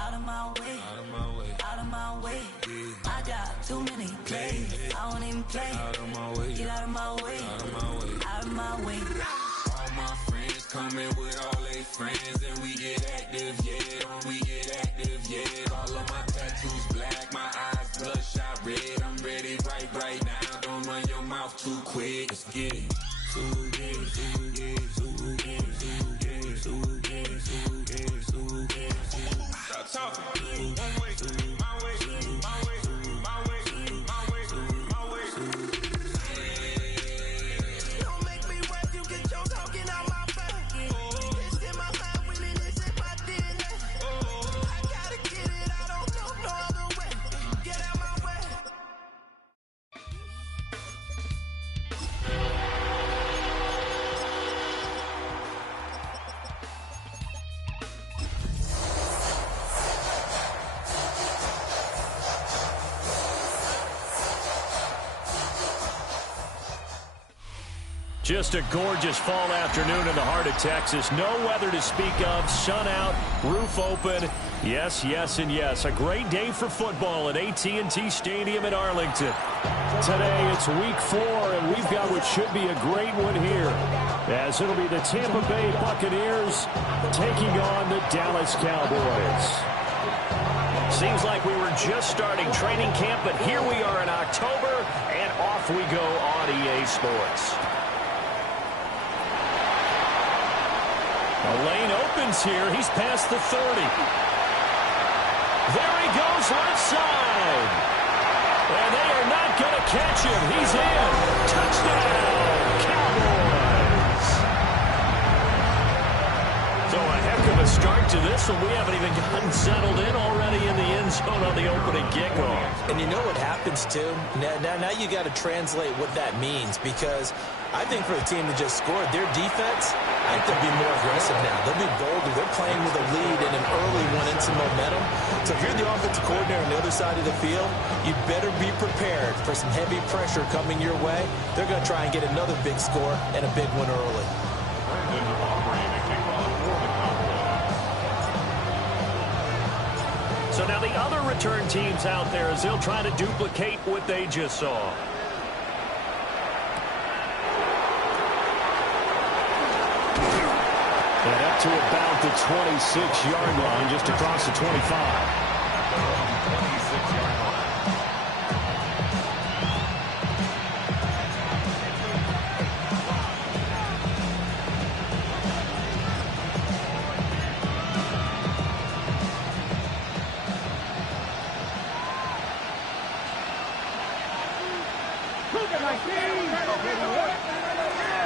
Out of my way, out of my way, out of my way. Yeah. I got too many plays. I won't even play. Out of my way, get out of my way, out of my way, out of my way. All my friends coming with all their friends, and we get active, yeah. We get active, yeah. All of my tattoos black, my eyes bloodshot red. I'm ready right now. Don't run your mouth too quick. Let's get it. Stop talking. One way, my way, my way, my way, my way, my way. Don't make me wait, you get your talking out my face. It's in my mind, really, it's in my DNA. I gotta get it, I don't know no other way. Get out my way. Just a gorgeous fall afternoon in the heart of Texas. No weather to speak of. Sun out, roof open. Yes, yes, and yes. A great day for football at AT&T Stadium in Arlington. Today it's week 4, and we've got what should be a great one here, as it'll be the Tampa Bay Buccaneers taking on the Dallas Cowboys. Seems like we were just starting training camp, but here we are in October, and off we go on EA Sports. The lane opens here. He's past the 30. There he goes, left side. And they are not going to catch him. He's in. Touchdown, Cowboys. So a heck of a start to this one. We haven't even gotten settled in already in the end zone on the opening kickoff. And you know what happens, too? Now you got to translate what that means, because I think for the team that just scored, their defense, I think they'll be more aggressive now. They'll be bolder. They're playing with a lead and an early one and some momentum. So if you're the offensive coordinator on the other side of the field, you better be prepared for some heavy pressure coming your way. They're going to try and get another big score and a big one early. So now the other return teams out there, as they'll try to duplicate what they just saw. And up to about the 26-yard line, just across the 25.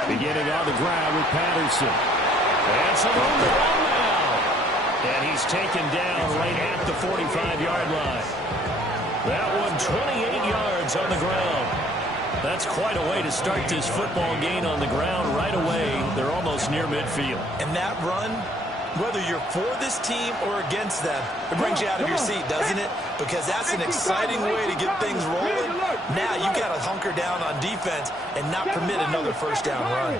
Beginning on the ground with Patterson. And some room to run now. And he's taken down right at the 45-yard line. That one 28 yards on the ground. That's quite a way to start this football game on the ground right away. They're almost near midfield. And that run, whether you're for this team or against them, it brings you out of your seat, doesn't it? Because that's an exciting way to get things rolling. Now you got to hunker down on defense and not permit another first down run.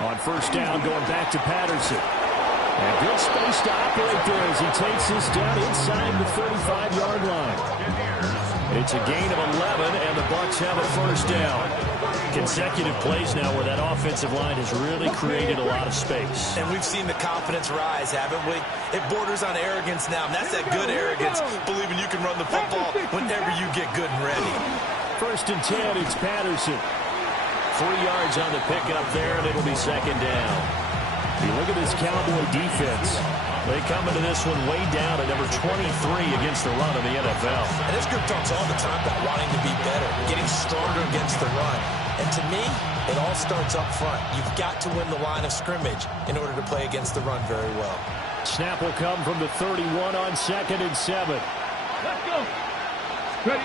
On first down, going back to Patterson. And good space to operate there as he takes this down inside the 35-yard line. It's a gain of 11, and the Bucs have a first down. Consecutive plays now where that offensive line has really created a lot of space. And we've seen the confidence rise, haven't we? It borders on arrogance now, and that's that good arrogance, believing you can run the football whenever you get good and ready. First and 10, it's Patterson. 3 yards on the pickup there, and it'll be second down. You look at this Cowboy defense. They come into this one way down at number 23 against the run of the NFL. And this group talks all the time about wanting to be better, getting stronger against the run. And to me, it all starts up front. You've got to win the line of scrimmage in order to play against the run very well. Snap will come from the 31 on 2nd and 7. Let's go. Ready.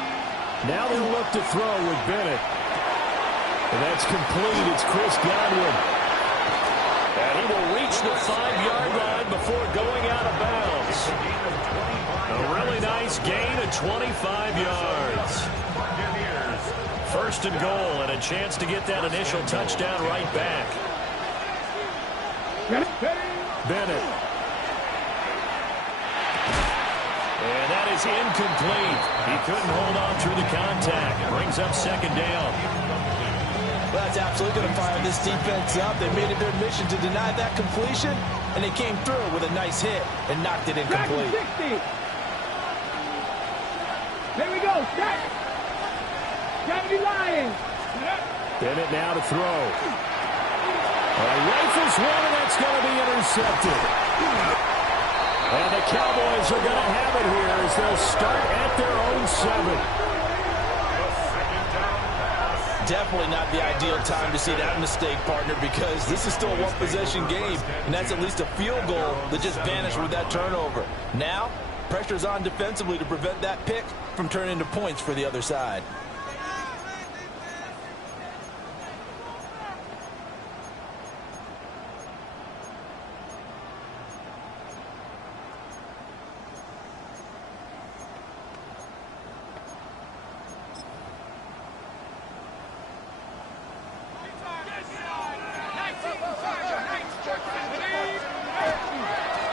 Now they'll look to throw with Bennett. And that's complete. It's Chris Godwin. And he will reach the 5-yard line before going out of bounds. A really nice gain of 25 yards. First and goal, and a chance to get that initial touchdown right back. Bennett. is incomplete. He couldn't hold on through the contact. Brings up second down. Well, that's absolutely going to fire this defense up. They made it their mission to deny that completion, and they came through with a nice hit and knocked it incomplete. 60. Here we go. Set. 70 Lions. Bennett now to throw. Rifles one, and that's going to be intercepted. And the Cowboys are going to have it here as they'll start at their own 7. Definitely not the ideal time to see that mistake, partner, because this is still a one-possession game, and that's at least a field goal that just vanished with that turnover. Now, pressure's on defensively to prevent that pick from turning into points for the other side.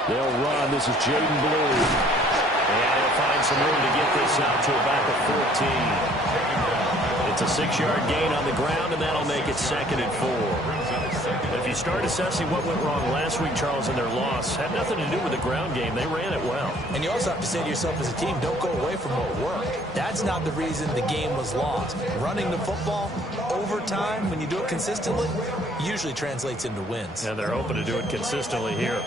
They'll run. This is Jaden Blue. And he'll find some room to get this out to about the 14. It's a 6-yard gain on the ground, and that'll make it 2nd and 4. If you start assessing what went wrong last week, Charles, in their loss, had nothing to do with the ground game. They ran it well. And you also have to say to yourself as a team, don't go away from what worked. That's not the reason the game was lost. Running the football over time, when you do it consistently, usually translates into wins. And they're hoping to do it consistently here.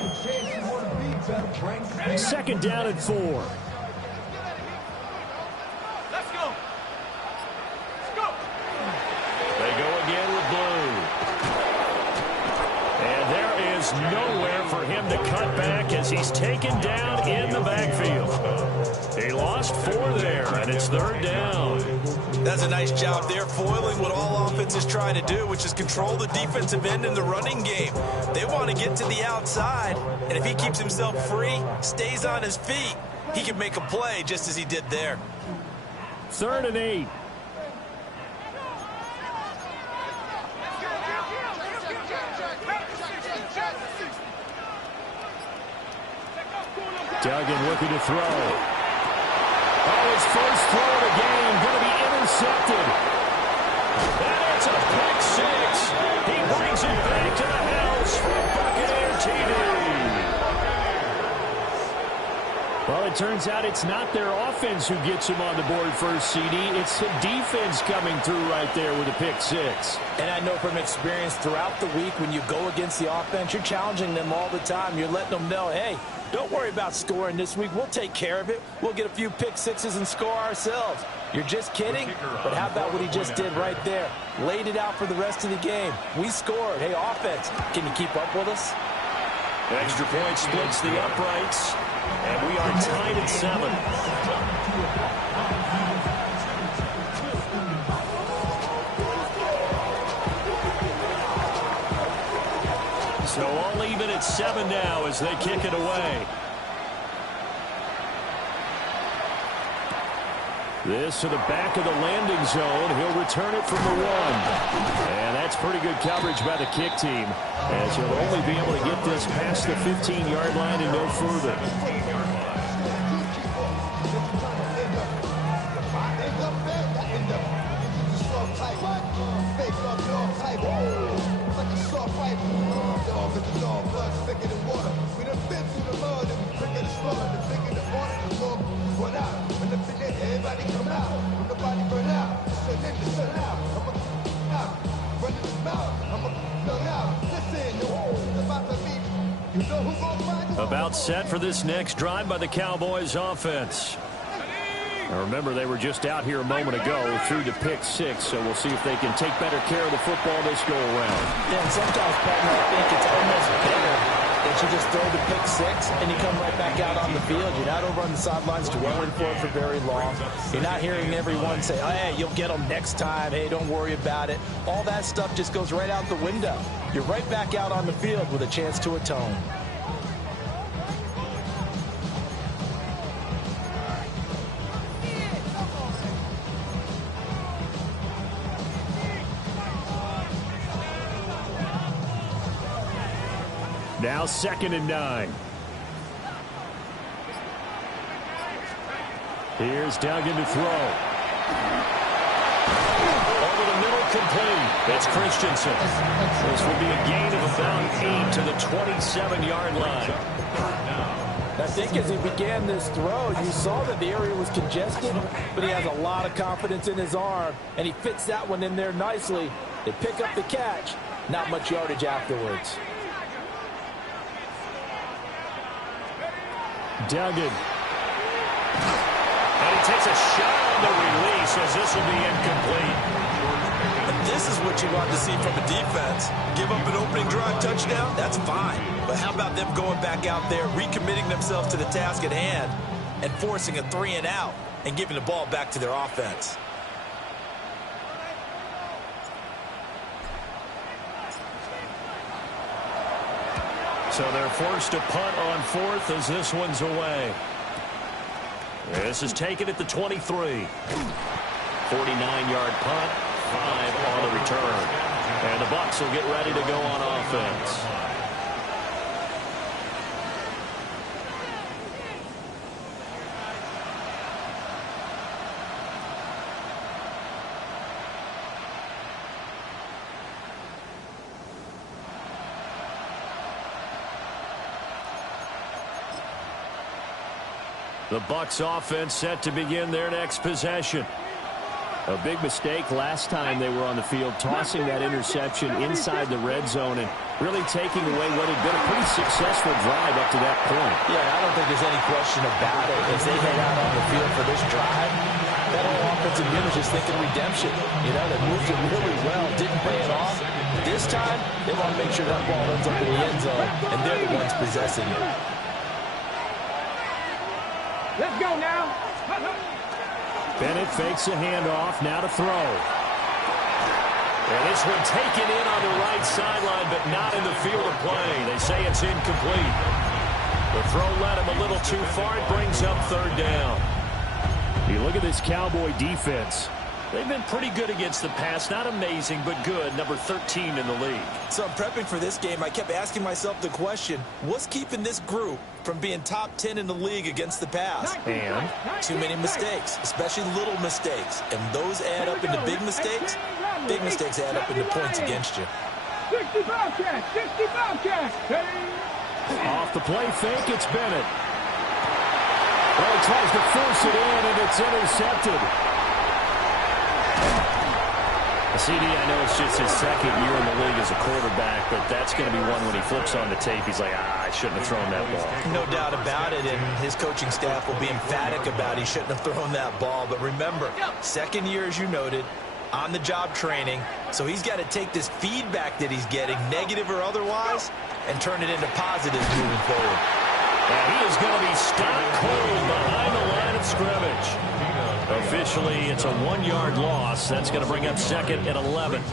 2nd down and 4. Let's go. They go again with Blue. And there is nowhere for him to cut back as he's taken down in the backfield. He lost 4 there, and it's 3rd down. That's a nice job there, foiling what all offenses try to do, which is control the defensive end in the running game. They want to get to the outside, and if he keeps himself free, stays on his feet, he can make a play just as he did there. 3rd and 8. Duggan looking to throw. Oh, his first throw of the game going to be intercepted. And it's a pick 6. He brings it back to the house for Buccaneer TV. Well, it turns out it's not their offense who gets him on the board first, CD. It's the defense coming through right there with a pick 6. And I know from experience throughout the week when you go against the offense, you're challenging them all the time. You're letting them know, hey, don't worry about scoring this week. We'll take care of it. We'll get a few pick 6s and score ourselves. You're just kidding? But how about what he just did right there? Laid it out for the rest of the game. We scored. Hey, offense, can you keep up with us? Extra point splits the uprights, and we are tied at 7. So all even at 7 now as they kick it away. This to the back of the landing zone. He'll return it from the 1. And that's pretty good coverage by the kick team, as he'll only be able to get this past the 15-yard line and no further. About set for this next drive by the Cowboys offense. Now remember, they were just out here a moment ago through to pick 6, so we'll see if they can take better care of the football this go around. Yeah, and sometimes, partner, I think it's almost better that you just throw the pick 6 and you come right back out on the field. You're not over on the sidelines dwelling for it for very long. You're not hearing everyone say, oh, hey, you'll get them next time. Hey, don't worry about it. All that stuff just goes right out the window. You're right back out on the field with a chance to atone. Now 2nd and 9. Here's Duggan to throw. Over the middle, complete. It's Christensen. This will be a gain of about 8 to the 27-yard line. I think as he began this throw, you saw that the area was congested, but he has a lot of confidence in his arm, and he fits that one in there nicely. They pick up the catch. Not much yardage afterwards. Duggan. And he takes a shot on the release as this will be incomplete. And this is what you want to see from a defense. Give up an opening drive touchdown, that's fine. But how about them going back out there, recommitting themselves to the task at hand, and forcing a 3-and-out and giving the ball back to their offense? So they're forced to punt on 4th as this one's away. This is taken at the 23. 49-yard punt, 5 on the return. And the Bucs will get ready to go on offense. The Bucs offense set to begin their next possession. A big mistake last time they were on the field, tossing that interception inside the red zone and really taking away what had been a pretty successful drive up to that point. Yeah, I don't think there's any question about it. As they head out on the field for this drive, that whole offensive unit is just thinking redemption. You know, they moved it really well, didn't pay it off. This time, they want to make sure that ball ends up in the end zone, and they're the ones possessing it. Let's go now. Bennett fakes a handoff, now to throw. And this one taken in on the right sideline, but not in the field of play. They say it's incomplete. The throw led him a little too far. It brings up 3rd down. You look at this Cowboy defense. They've been pretty good against the pass. Not amazing, but good. Number 13 in the league. So I'm prepping for this game. I kept asking myself the question, what's keeping this group from being top 10 in the league against the pass? And too many mistakes, especially little mistakes. And those add up into big mistakes. Big mistakes add up into points against you. 60 Bobcats, 60 Bobcats. off the play fake, it's Bennett. Well, he tries to force it in, and it's intercepted. CD, I know it's just his 2nd year in the league as a quarterback, but that's going to be one when he flips on the tape. He's like, I shouldn't have thrown that ball. No doubt about it, and his coaching staff will be emphatic about he shouldn't have thrown that ball. But remember, 2nd year, as you noted, on-the-job training, so he's got to take this feedback that he's getting, negative or otherwise, and turn it into positives moving forward. And he is going to be stopped cold behind the line of scrimmage. Officially, it's a 1-yard loss. That's going to bring up 2nd and 11.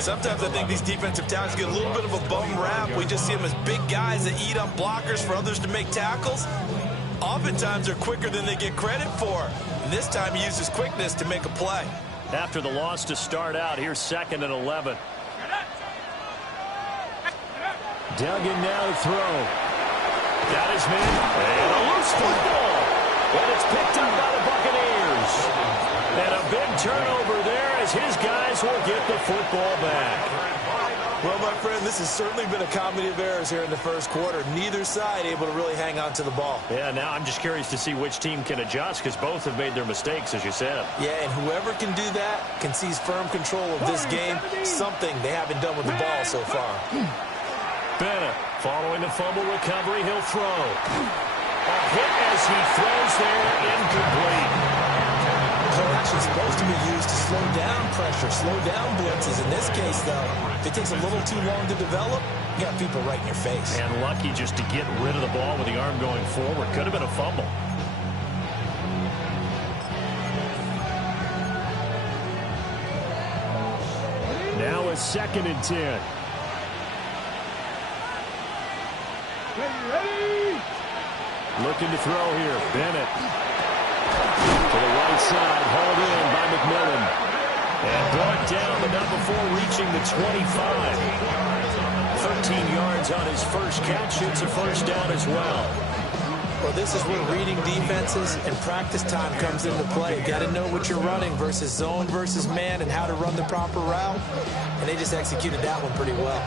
Sometimes I think these defensive tackles get a little bit of a bum rap. We just see them as big guys that eat up blockers for others to make tackles. Oftentimes, they're quicker than they get credit for. And this time, he uses quickness to make a play. After the loss to start out, here's 2nd and 11. Duggan now to throw. Got his man. And a loose football. And it's picked up by the Buccaneers. And a big turnover there as his guys will get the football back. Well, my friend, this has certainly been a comedy of errors here in the first quarter. Neither side able to really hang on to the ball. Yeah, now I'm just curious to see which team can adjust because both have made their mistakes, as you said. Yeah, and whoever can do that can seize firm control of this game, something they haven't done with the ball so far. Bennett, following the fumble recovery, he'll throw. A hit as he throws there, incomplete. They're actually supposed to be used to slow down pressure, slow down blitzes. In this case, though, if it takes a little too long to develop, you got people right in your face. And lucky just to get rid of the ball with the arm going forward. Could have been a fumble. Now a 2nd and 10. Looking to throw here. Bennett. To the right side. Hauled in by McMillan. And brought down, but not before reaching the 25. 13 yards on his first catch. It's a 1st down as well. Well, this is where reading defenses and practice time comes into play. You got to know what you're running versus zone versus man and how to run the proper route. And they just executed that one pretty well.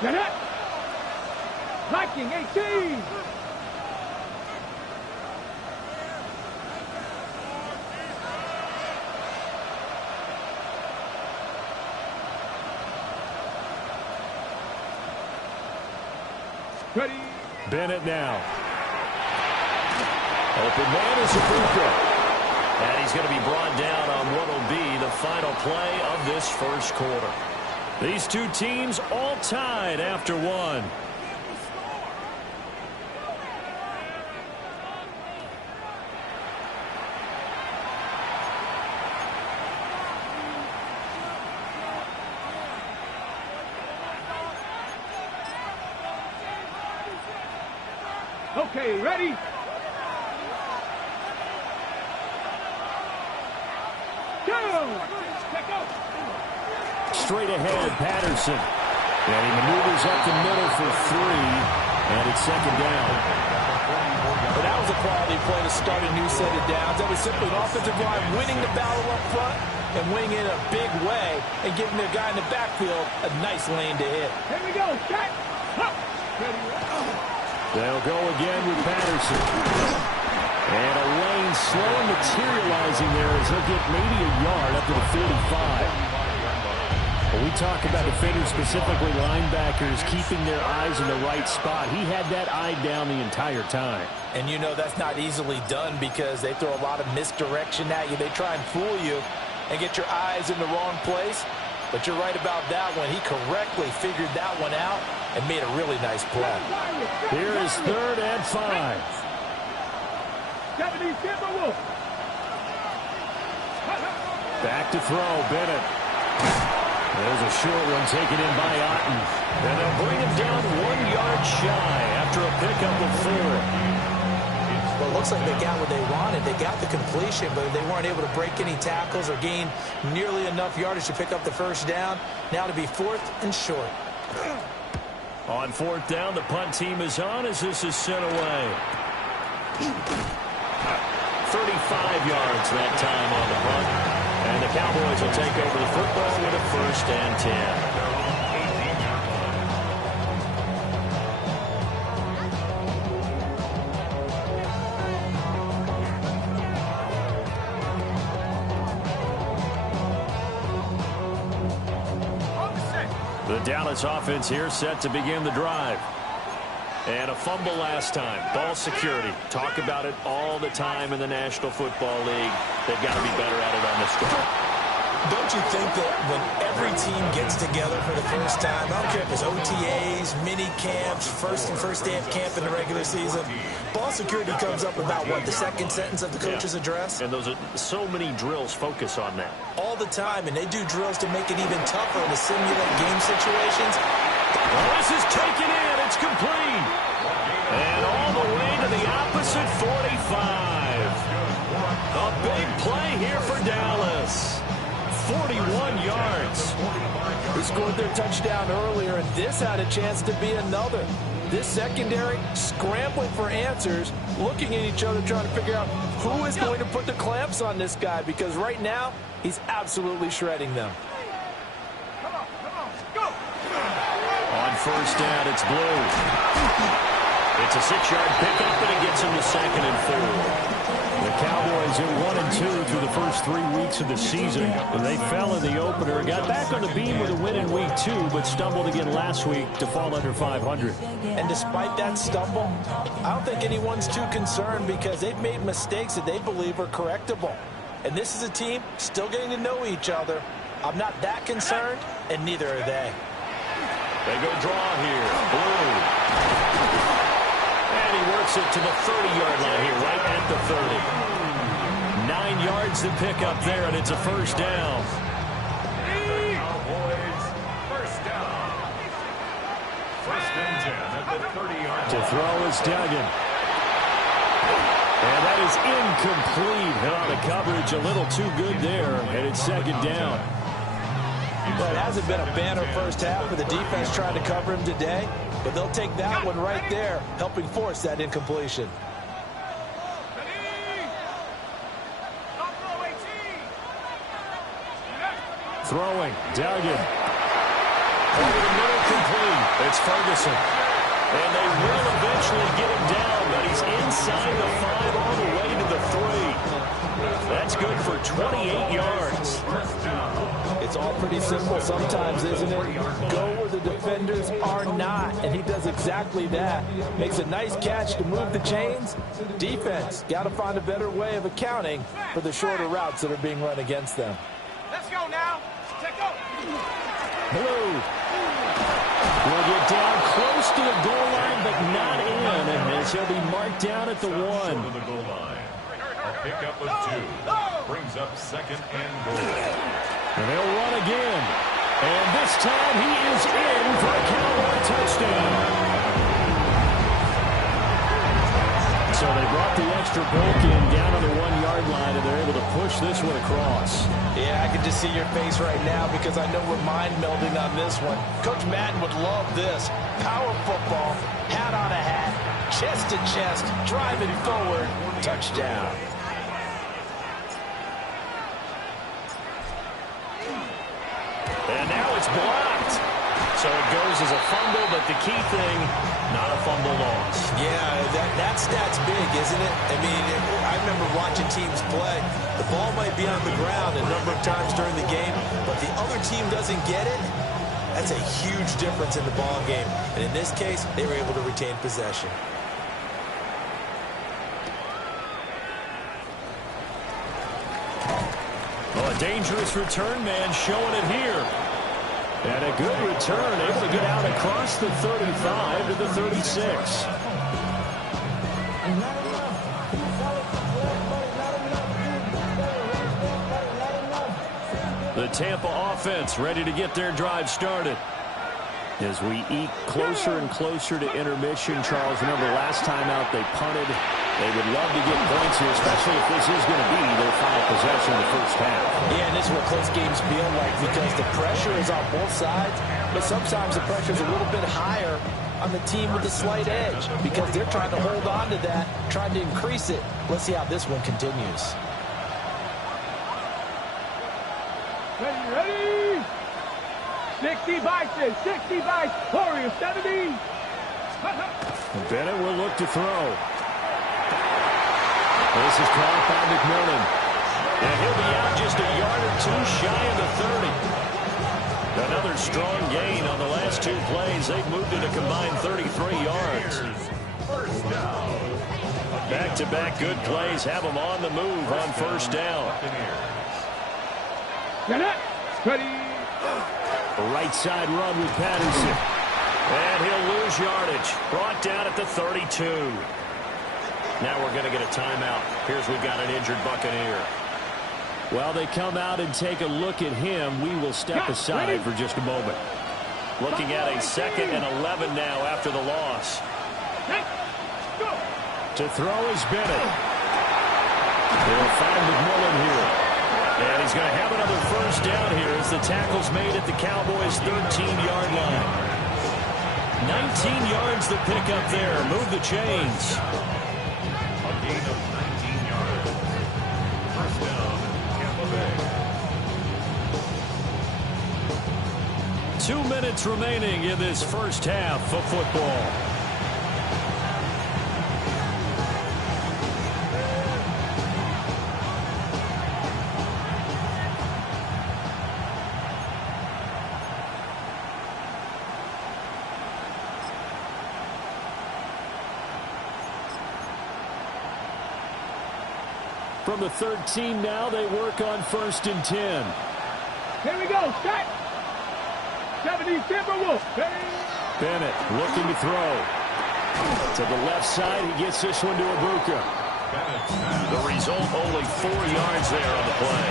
Get it! Viking 18! Ready. Bennett now. Open man is Ibuka. And he's going to be brought down on what will be the final play of this first quarter. These two teams all tied after one. Okay, ready? Go! Straight ahead, Patterson. And he maneuvers up the middle for 3. And it's second down. But that was a quality play to start a new set of downs. That was simply an offensive line winning the battle up front and winning in a big way and giving their guy in the backfield a nice lane to hit. Here we go, set! Ready, They'll go again with Patterson. And a lane slowly materializing there as he'll get maybe a yard up to the 45. When we talk about defenders, specifically linebackers, keeping their eyes in the right spot, he had that eye down the entire time. And you know that's not easily done because they throw a lot of misdirection at you. They try and fool you and get your eyes in the wrong place. But you're right about that one. He correctly figured that one out and made a really nice play. Here is 3rd and 5. Back to throw, Bennett. There's a short one taken in by Otten. And they'll bring him down 1 yard shy after a pickup of 4. Well, it looks like they got what they wanted. They got the completion, but they weren't able to break any tackles or gain nearly enough yardage to pick up the first down. Now to be 4th and short. On 4th down, the punt team is on as this is sent away. 35 yards that time on the punt. And the Cowboys will take over the football with a 1st and 10. The Dallas offense here set to begin the drive. And a fumble last time. Ball security. Talk about it all the time in the National Football League. They've got to be better at it on this drive. Don't you think that when every team gets together for the first time, I don't care if it's OTAs, mini camps, first day of camp in the regular season, ball security comes up about, what, the second sentence of the coach's address? And those are so many drills focus on that. All the time, and they do drills to make it even tougher to simulate game situations. Well, this is taken in. It's complete. And all the way to the opposite 45. A big play here for Dallas. 41 yards. They scored their touchdown earlier, and this had a chance to be another. This secondary scrambling for answers, looking at each other, trying to figure out who is going to put the clamps on this guy, because right now, he's absolutely shredding them. On 1st down, it's Blue. It's a 6-yard pickup, and it gets him to 2nd and 4. The Cowboys are 1-2 through the first 3 weeks of the season. They fell in the opener, got back on the beam with a win in week 2, but stumbled again last week to fall under 500. And despite that stumble, I don't think anyone's too concerned because they've made mistakes that they believe are correctable. And this is a team still getting to know each other. I'm not that concerned, and neither are they. They go draw here. Blue. And he works it to the 30-yard line here, right at the 30. 9 yards to pick up there, and it's a 1st down. Cowboys, 1st down. 1st and 10 at the 30-yard line. To throw is Duggan. And that is incomplete. Hit on the coverage a little too good there, and it's 2nd down. But it hasn't been a banner first half for the defense trying to cover him today. But they'll take that one right there, helping force that incompletion. Throwing, Duggan. Over the middle, complete. It's Ferguson. And they will eventually get him down, but he's inside the 5 all the way to the 3. That's good for 28 yards. It's all pretty simple sometimes, isn't it? Go where the defenders are not, and he does exactly that. Makes a nice catch to move the chains. Defense, got to find a better way of accounting for the shorter routes that are being run against them. Let's go now. Check go. Blue will get down close to the goal line, but not in, as he'll be marked down at the 1. To the goal line. A pickup of 2. Brings up 2nd and goal. And they'll run again. And this time he is in for a Cowboy touchdown. So they brought the extra bulk in down on the 1-yard line, and they're able to push this one across. Yeah, I can just see your face right now because I know we're mind melding on this one. Coach Madden would love this. Power football, hat on a hat, chest to chest, driving forward, touchdown. And now it's blocked. So it goes as a fumble, but the key thing, not a fumble loss. Yeah, that stat's big, isn't it? I mean, I remember watching teams play. The ball might be on the ground a number of times during the game, but the other team doesn't get it. That's a huge difference in the ball game. And in this case, they were able to retain possession. Well, a dangerous return man showing it here. And a good return, able to get out across the 35 to the 36. The Tampa offense ready to get their drive started. As we eke closer and closer to intermission, Charles, remember last time out they punted. They would love to get points here, especially if this is going to be their final possession of the first half. Yeah, and this is what close games feel like because the pressure is on both sides, but sometimes the pressure is a little bit higher on the team with the slight edge because they're trying to hold on to that, trying to increase it. Let's see how this one continues. Ready? 60 Bison, 60 Bison, Warriors 70. Bennett will look to throw. This is caught by McMillan. And he'll be out just a yard or 2 shy of the 30. Another strong gain on the last 2 plays. They've moved it a combined 33 yards. First down. Back-to-back good plays have them on the move on first down. Get it. Ready. Right side run with Patterson. And he'll lose yardage. Brought down at the 32. Now we're going to get a timeout. Here's we've got an injured Buccaneer. Well, they come out and take a look at him. We will step aside for just a moment. Looking at a 2nd and 11 now after the loss. To throw is Bennett. They'll find McMillan here. And he's going to have another first down here as the tackle's made at the Cowboys' 13-yard line. 19 yards to pick up there. Move the chains. A gain of 19 yards. First down, Tampa Bay. 2 minutes remaining in this first half of football. From the 13 now, they work on 1st and 10. Here we go. Set. 70 Timberwolves. Bennett looking to throw. To the left side, he gets this one to Ibuka. The result, only 4 yards there on the play.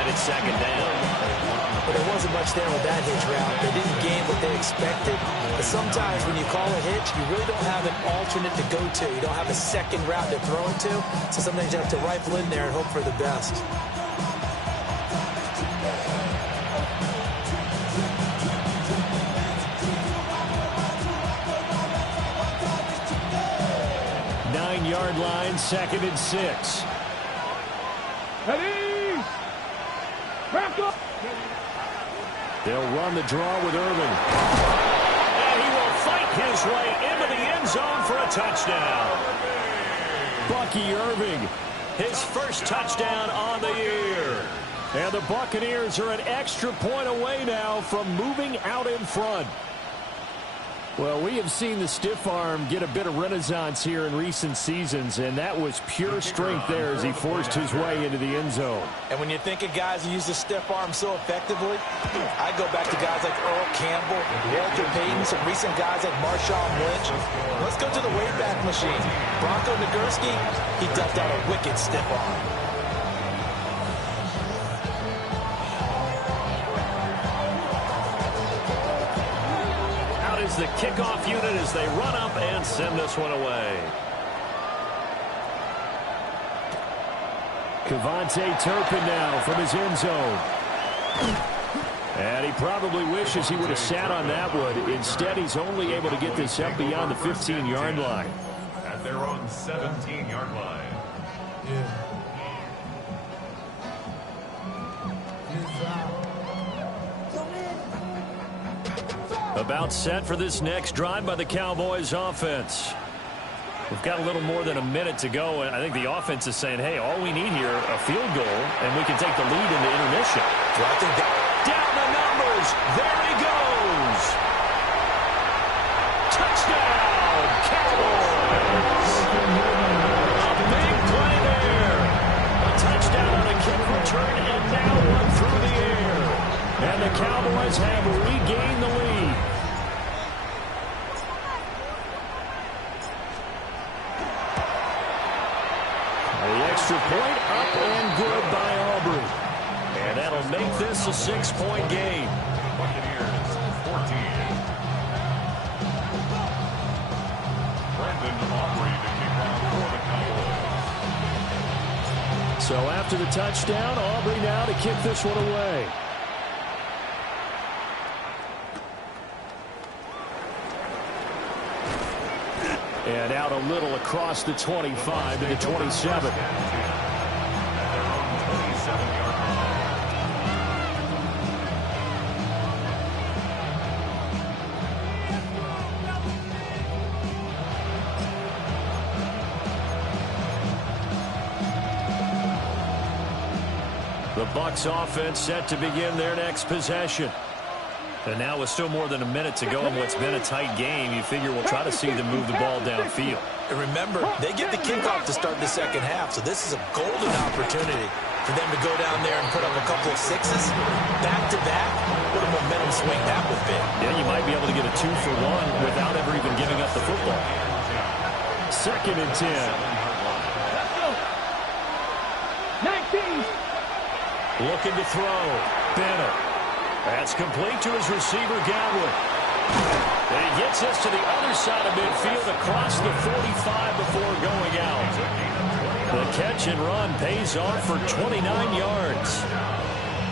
And it's 2nd down. But there wasn't much there with that hitch route. They didn't gain what they expected. But sometimes when you call a hitch, you really don't have an alternate to go to. You don't have a second route to throw into. So sometimes you have to rifle in there and hope for the best. 15-yard line, 2nd and 6. Ready? Back up. They'll run the draw with Irving. And he will fight his way into the end zone for a touchdown. Bucky Irving, his first touchdown on the year. And the Buccaneers are an extra point away now from moving out in front. Well, we have seen the stiff arm get a bit of renaissance here in recent seasons, and that was pure strength there as he forced his way into the end zone. And when you think of guys who use the stiff arm so effectively, I go back to guys like Earl Campbell, Walter Payton, some recent guys like Marshawn Lynch. Let's go to the Wayback Machine. Bronco Nagurski, he ducked out a wicked stiff arm. The kickoff unit as they run up and send this one away. Kevontae Turpin now from his end zone. And he probably wishes he would have sat on that one. Instead, he's only able to get this up beyond the 15-yard line. At their own 17-yard line. About set for this next drive by the Cowboys offense. We've got a little more than a minute to go, and I think the offense is saying, hey, all we need here, a field goal, and we can take the lead into intermission. Well, I think that down the numbers. There he goes. Touchdown, Cowboys. A big play there. A touchdown on a kick return, and now one through the air. And the Cowboys have regained the lead. The extra point up and good by Aubrey. And that'll make this a 6-point game. Buccaneers 14. Brandon Aubrey to kick off for the Cowboys. So after the touchdown, Aubrey now to kick this one away. And out a little across the 25 to the 27. The Bucs offense set to begin their next possession. And now with still more than a minute to go in what's been a tight game, you figure we'll try to see them move the ball downfield. And remember, they get the kickoff to start the second half, so this is a golden opportunity for them to go down there and put up a couple of sixes. Back-to-back, what a momentum swing that would be. Yeah, you might be able to get a 2-for-1 without ever even giving up the football. 2nd and 10. Let's go. 19. Looking to throw. Bennett. That's complete to his receiver, Godwin. And he gets us to the other side of midfield across the 45 before going out. The catch and run pays off for 29 yards.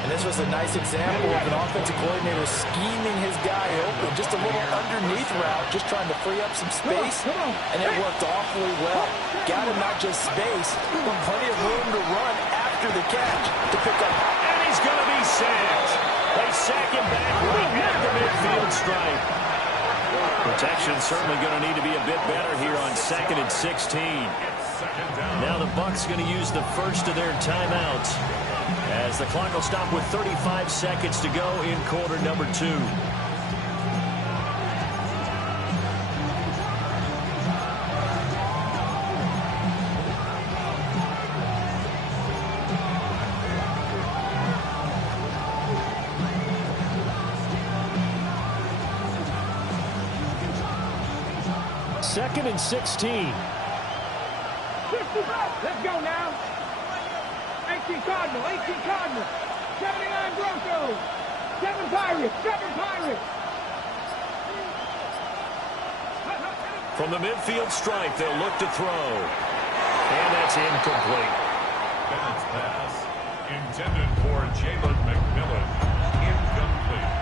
And this was a nice example of an offensive coordinator scheming his guy open. Just a little underneath route, just trying to free up some space. And it worked awfully well. Got him not just space, but plenty of room to run after the catch to pick up. And he's going to be sacked. They sack him back right at the midfield stripe. Protection's certainly going to need to be a bit better here on 2nd and 16. Now the Bucs going to use the first of their timeouts as the clock will stop with 35 seconds to go in quarter number 2. Second and 16. Let's go now. 18 Cardinal, 18 Cardinal. 79 Broncos. 7 Pirates, 7 Pirates. From the midfield stripe, they'll look to throw. And that's incomplete. Bennett's pass intended for Jalen McMillan. Incomplete.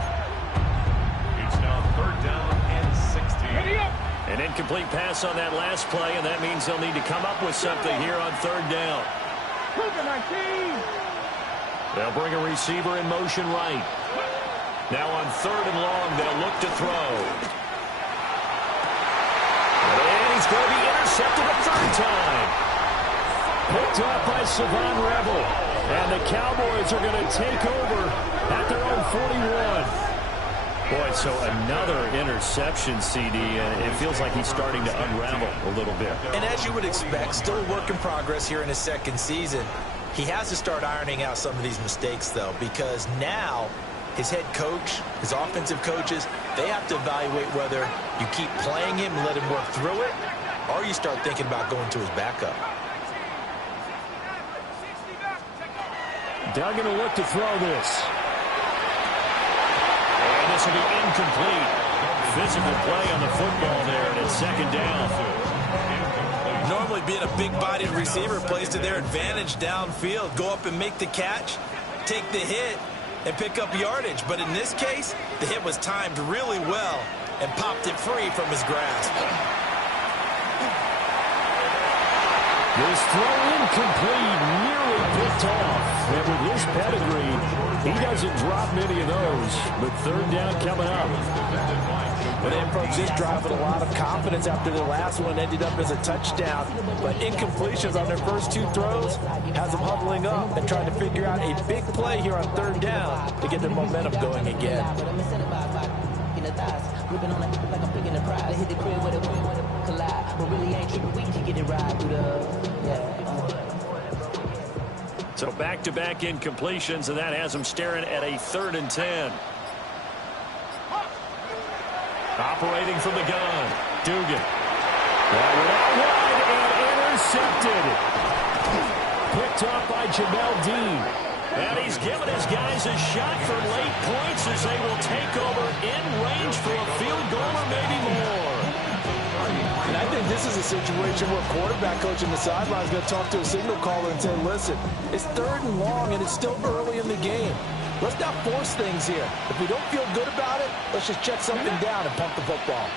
It's now 3rd down and 16. Ready up. And in incomplete pass on that last play, and that means they'll need to come up with something here on third down. They'll bring a receiver in motion right. Now on third and long, they'll look to throw. And he's going to be intercepted a third time. Picked up by Savon Rebel. And the Cowboys are going to take over at their own 41. Boy, so another interception, CD, and it feels like he's starting to unravel a little bit. And as you would expect, still a work in progress here in his second season. He has to start ironing out some of these mistakes, though, because now his head coach, his offensive coaches, they have to evaluate whether you keep playing him and let him work through it, or you start thinking about going to his backup. Duggan will look to throw this. And this will be incomplete. Physical play on the football there, and it's second down. Normally being a big-bodied receiver plays to their advantage downfield. Go up and make the catch, take the hit, and pick up yardage. But in this case, the hit was timed really well and popped it free from his grasp. This throw incomplete, nearly picked off. And with his pedigree, he doesn't drop many of those. But third down coming up. But they approached this drive with a lot of confidence after the last one ended up as a touchdown. But incompletions on their first two throws has them huddling up and trying to figure out a big play here on third down to get their momentum going again. So back-to-back incompletions, and that has him staring at a 3rd and 10. Operating from the gun, Dugan. That went out wide and intercepted. Picked up by Jamel Dean. And he's given his guys a shot for late points as they will take over in range for a field goal or maybe more. And I think this is a situation where quarterback coach in the sideline is going to talk to a signal caller and say, listen, it's third and long and it's still early in the game. Let's not force things here. If we don't feel good about it, let's just check something down and pump the football.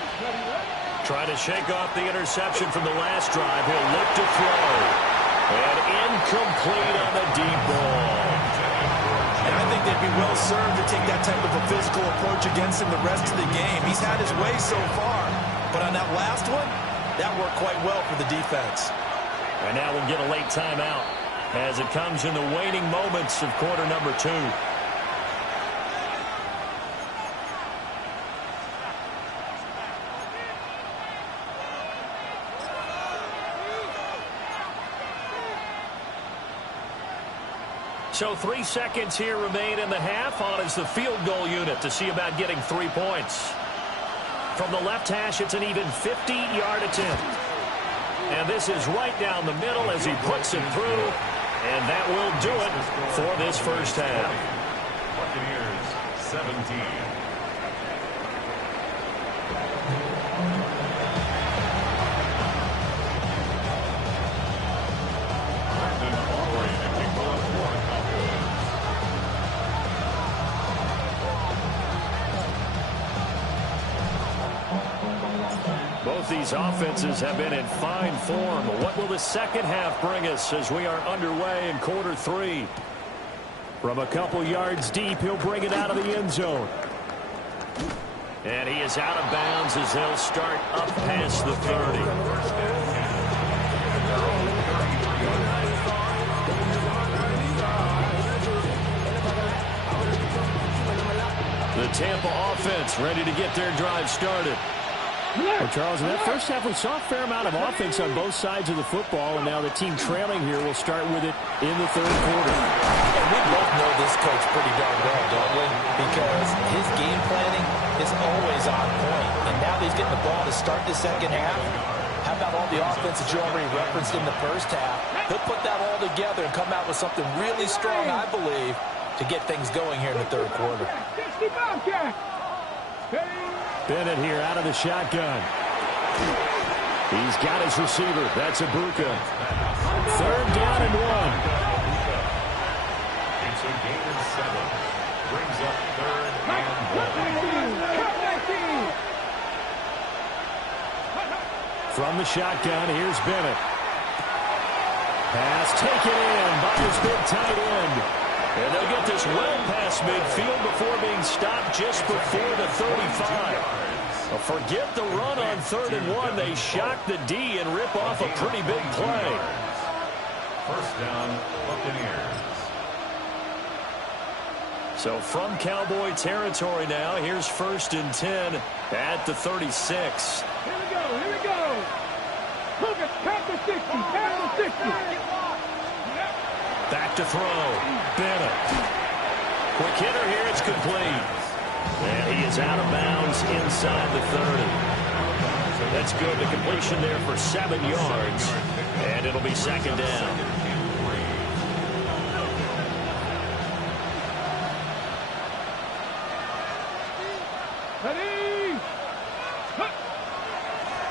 Trying to shake off the interception from the last drive. He'll look to throw. And incomplete on the deep ball. And I think they'd be well served to take that type of a physical approach against him the rest of the game. He's had his way so far. But on that last one, that worked quite well for the defense. And now we'll get a late timeout as it comes in the waning moments of quarter number 2. So 3 seconds here remain in the half. On is the field goal unit to see about getting 3 points. From the left hash, it's an even 50-yard attempt. And this is right down the middle as he puts it through. And that will do it for this first half. Buccaneers 17. Both these offenses have been in fine form. What will the second half bring us as we are underway in quarter 3? From a couple yards deep, he'll bring it out of the end zone. And he is out of bounds as they'll start up past the 30. The Tampa offense ready to get their drive started. Well, Charles, in that first half, we saw a fair amount of offense on both sides of the football, and now the team trailing here will start with it in the third quarter. And we both know this coach pretty darn well, don't we? Because his game planning is always on point. And now that he's getting the ball to start the second half, how about all the offense that you already referenced in the first half? He'll put that all together and come out with something really strong, I believe, to get things going here in the third quarter. Bennett here out of the shotgun. He's got his receiver. That's Ibuka. 3rd down and 1. It's a gain of 7. Brings up 3rd and 1. From the shotgun, here's Bennett. Pass taken in by his big tight end. And they'll get this well past midfield before being stopped just before the 35. Well, forget the run on 3rd and 1. They shock the D and rip off a pretty big play. First down, Buccaneers. So from Cowboy territory now, here's 1st and 10 at the 36. Here we go, here we go. Look at count the 60, count the 60. Back to throw. Bennett. Quick hitter here, it's complete. And he is out of bounds inside the 30. That's good. The completion there for 7 yards. And it'll be 2nd down. Ready?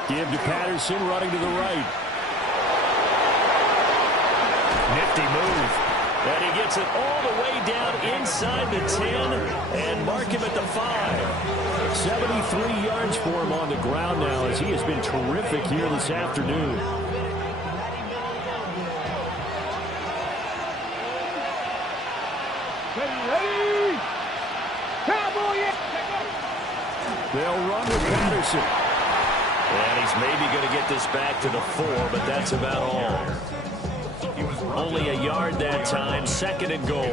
Give to Patterson, running to the right. Nifty move. And he gets it all the way down inside the 10 and mark him at the 5. 73 yards for him on the ground now as he has been terrific here this afternoon. Ready? Cowboy! They'll run with Patterson. And he's maybe going to get this back to the 4, but that's about all. Only a yard that time, 2nd and goal.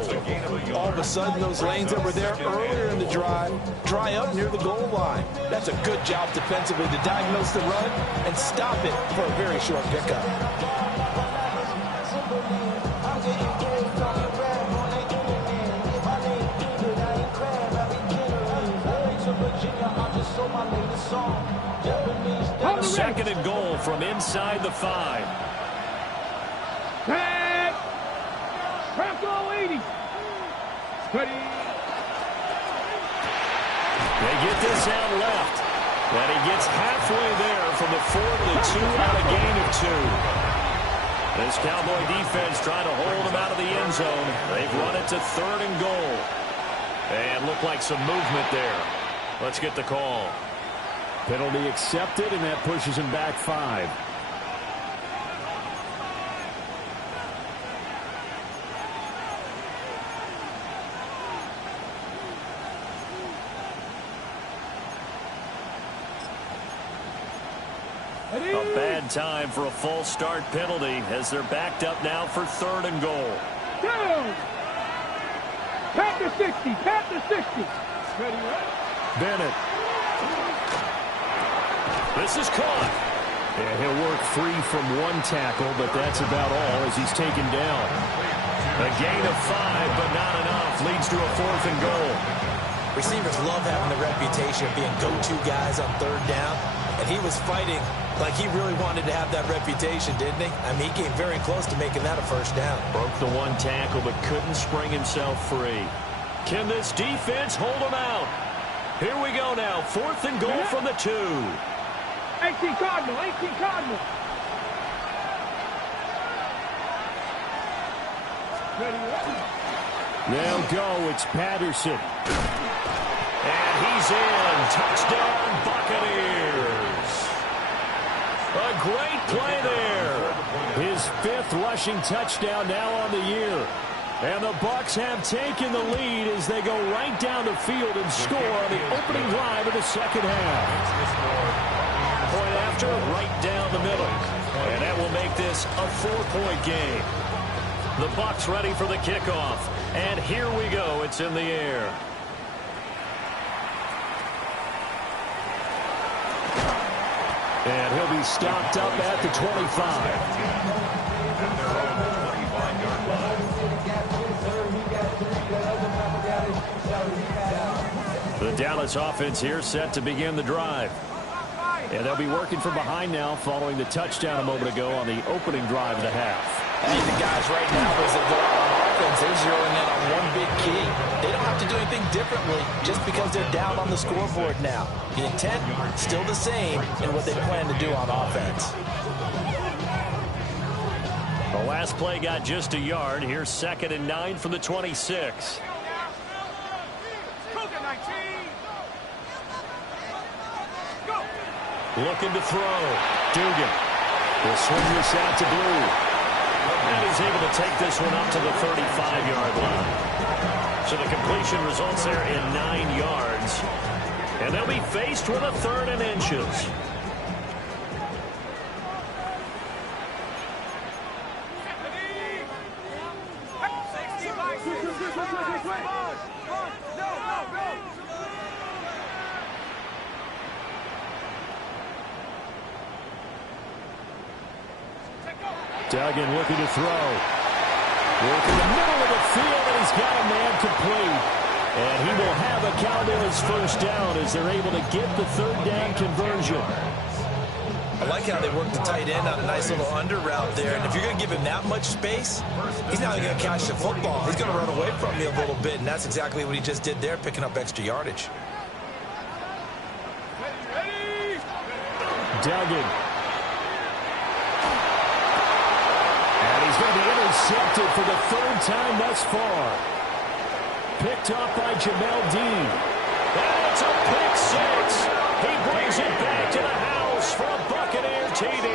All of a sudden, those lanes that were there earlier in the drive dry up near the goal line. That's a good job defensively to diagnose the run and stop it for a very short pickup. Second and goal from inside the 5. Tag! Bronco 80. Ready? They get this out left. And he gets halfway there from the 4 to the 2 on a gain of 2. This Cowboy defense trying to hold him out of the end zone. They've run it to 3rd and goal. And look like some movement there. Let's get the call. Penalty accepted, and that pushes him back 5. A bad time for a false start penalty as they're backed up now for 3rd and goal. Down! Pat the 60, pat the 60. Ready, right? Bennett. This is caught. Yeah, he'll work free from 1 tackle, but that's about all as he's taken down. A gain of 5, but not enough. Leads to a 4th and goal. Receivers love having the reputation of being go-to guys on 3rd down, and he was fighting like he really wanted to have that reputation, didn't he? I mean, he came very close to making that a 1st down. Broke the 1 tackle, but couldn't spring himself free. Can this defense hold him out? Here we go now. 4th and goal from the 2. 18 Cardinal, 18 Cardinal. Ready, ready. They'll go. It's Patterson. And he's in. Touchdown, Buccaneers. A great play there. His 5th rushing touchdown now on the year. And the Bucs have taken the lead as they go right down the field and score on the opening drive of the 2nd half. Point after, right down the middle. And that will make this a 4-point game. The Bucs ready for the kickoff. And here we go. It's in the air. And he'll be stopped up at the 25. The Dallas offense here set to begin the drive. And they'll be working from behind now following the touchdown a moment ago on the opening drive of the half. Hey, the guys right now, as they go out on offense, they're zeroing in on one big key. They don't have to do anything differently just because they're down on the scoreboard now. The intent, still the same in what they plan to do on offense. The last play got just a yard. Here's 2nd and 9 from the 26. Looking to throw. Dugan will swing this out to Blue. And he's able to take this one up to the 35-yard line. So the completion results there in 9 yards. And they'll be faced with a 3rd and inches. Duggan looking to throw. Work in the middle of the field, and he's got a man complete. And he will have a Cowboys first down as they're able to get the 3rd down conversion. I like how they work the tight end on a nice little under route there. And if you're going to give him that much space, he's not going to catch the football. He's going to run away from you a little bit, and that's exactly what he just did there, picking up extra yardage. Duggan. He's going to be intercepted for the 3rd time thus far. Picked off by Jamel Dean. And it's a pick 6. He brings it back to the house for a Buccaneer TD.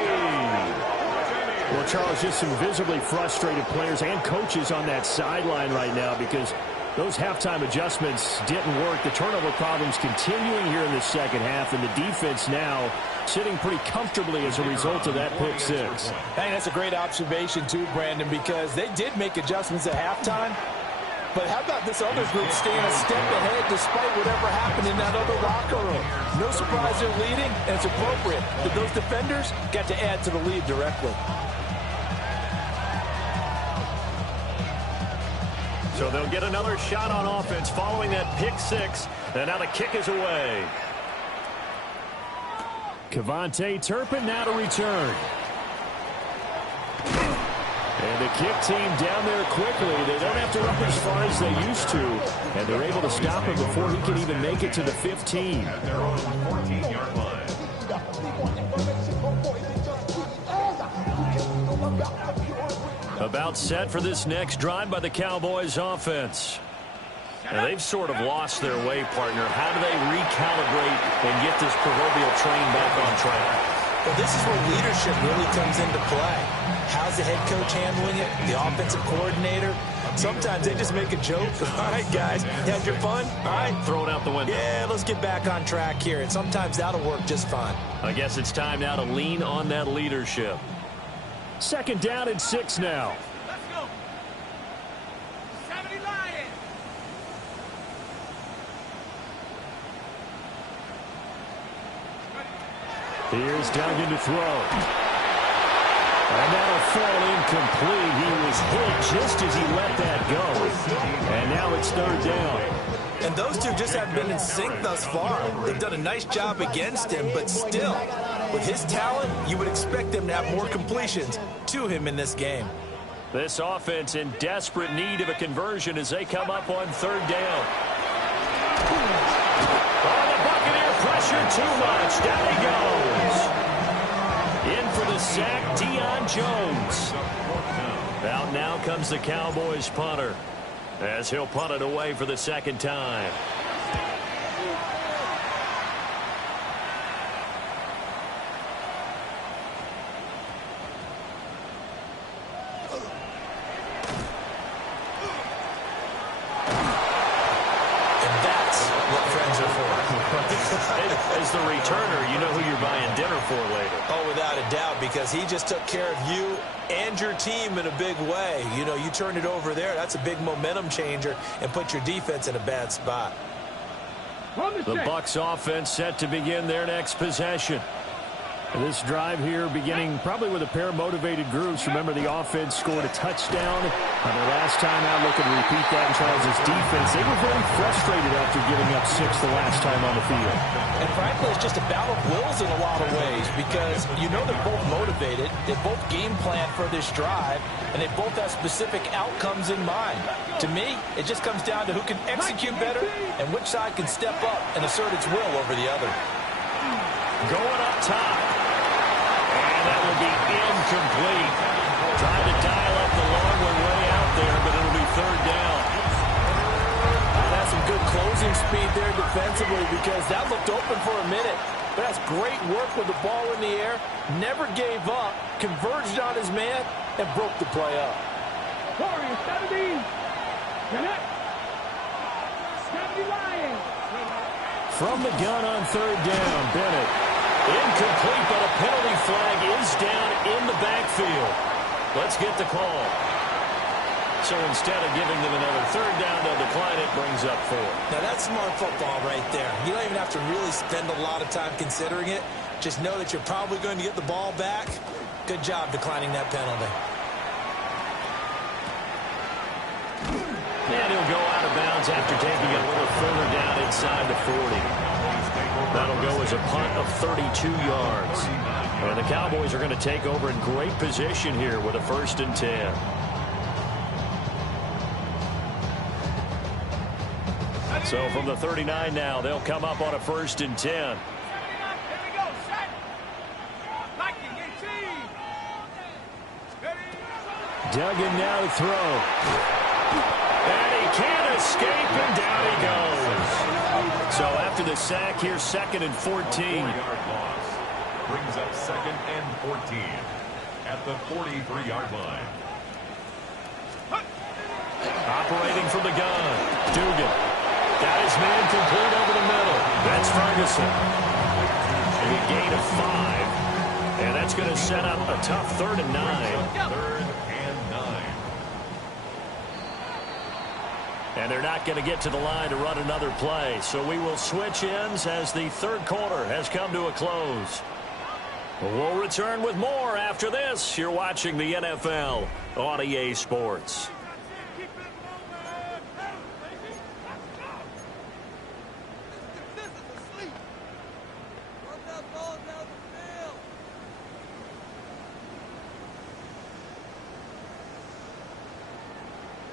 Well, Charles, just some visibly frustrated players and coaches on that sideline right now because those halftime adjustments didn't work. The turnover problems continuing here in the second half, and the defense now sitting pretty comfortably as a result of that pick 6. I think that's a great observation too, Brandon, because they did make adjustments at halftime. But how about this other group staying a step ahead despite whatever happened in that other locker room? No surprise they're leading, and it's appropriate that those defenders got to add to the lead directly. So they'll get another shot on offense following that pick 6, and now the kick is away. Kevontae Turpin now to return. And the kick team down there quickly. They don't have to run as far as they used to, and they're able to stop him before he can even make it to the 15. At their own 14-yard line. About set for this next drive by the Cowboys offense. And they've sort of lost their way, partner. How do they recalibrate and get this proverbial train back on track? Well, this is where leadership really comes into play. How's the head coach handling it? The offensive coordinator? Sometimes they just make a joke. All right, guys, you had your fun? All right. Throw it out the window. Yeah, let's get back on track here. And sometimes that'll work just fine. I guess it's time now to lean on that leadership. 2nd down and 6 now. Let's go. 70 Lions. Here's Duggan to throw. And that'll fall incomplete. He was hit just as he let that go. And now it's 3rd down. And those two just haven't been in sync thus far. They've done a nice job against him, but still, with his talent, you would expect them to have more completions to him in this game. This offense in desperate need of a conversion as they come up on 3rd down. Oh, the Buccaneer pressure too much. Down he goes. In for the sack, Deion Jones. Out now comes the Cowboys punter as he'll punt it away for the 2nd time. As the returner, you know who you're buying dinner for later. Oh, without a doubt, because he just took care of you and your team in a big way. You know, you turned it over there. That's a big momentum changer and put your defense in a bad spot. The Bucs offense set to begin their next possession. This drive here beginning probably with a pair of motivated groups. Remember, the offense scored a touchdown on their last time out. Looking to repeat that in Charles' defense. They were very frustrated after giving up 6 the last time on the field. And frankly, it's just a battle of wills in a lot of ways because you know they're both motivated. They both game plan for this drive, and they both have specific outcomes in mind. To me, it just comes down to who can execute better and which side can step up and assert its will over the other. Going up top. And that will be incomplete. Trying to dial up the long one way out there, but it'll be 3rd down. That's some good closing speed there defensively because that looked open for a minute. But that's great work with the ball in the air. Never gave up, converged on his man, and broke the play up. Corey, 70. Connect. 70 Lions. From the gun on third down, Bennett. Incomplete, but a penalty flag is down in the backfield. Let's get the call. So instead of giving them another third down, they'll decline it, brings up 4. Now that's smart football right there. You don't even have to really spend a lot of time considering it. Just know that you're probably going to get the ball back. Good job declining that penalty. And he'll go out of bounds after taking it a little further down inside the 40. That'll go as a punt of 32 yards. And the Cowboys are going to take over in great position here with a 1st and 10. So from the 39 now, they'll come up on a 1st and 10. Duggan now to throw. And he can't escape, and down he goes. So after the sack, here's 2nd and 14. 4-yard loss. Brings up 2nd and 14 at the 43-yard line. Operating from the gun, Dugan. Got his man complete over the middle. That's Ferguson. A gain of 5. And that's going to set up a tough 3rd and 9. 3rd and 9. And they're not going to get to the line to run another play. So we will switch ends as the 3rd quarter has come to a close. We'll return with more after this. You're watching the NFL on EA Sports.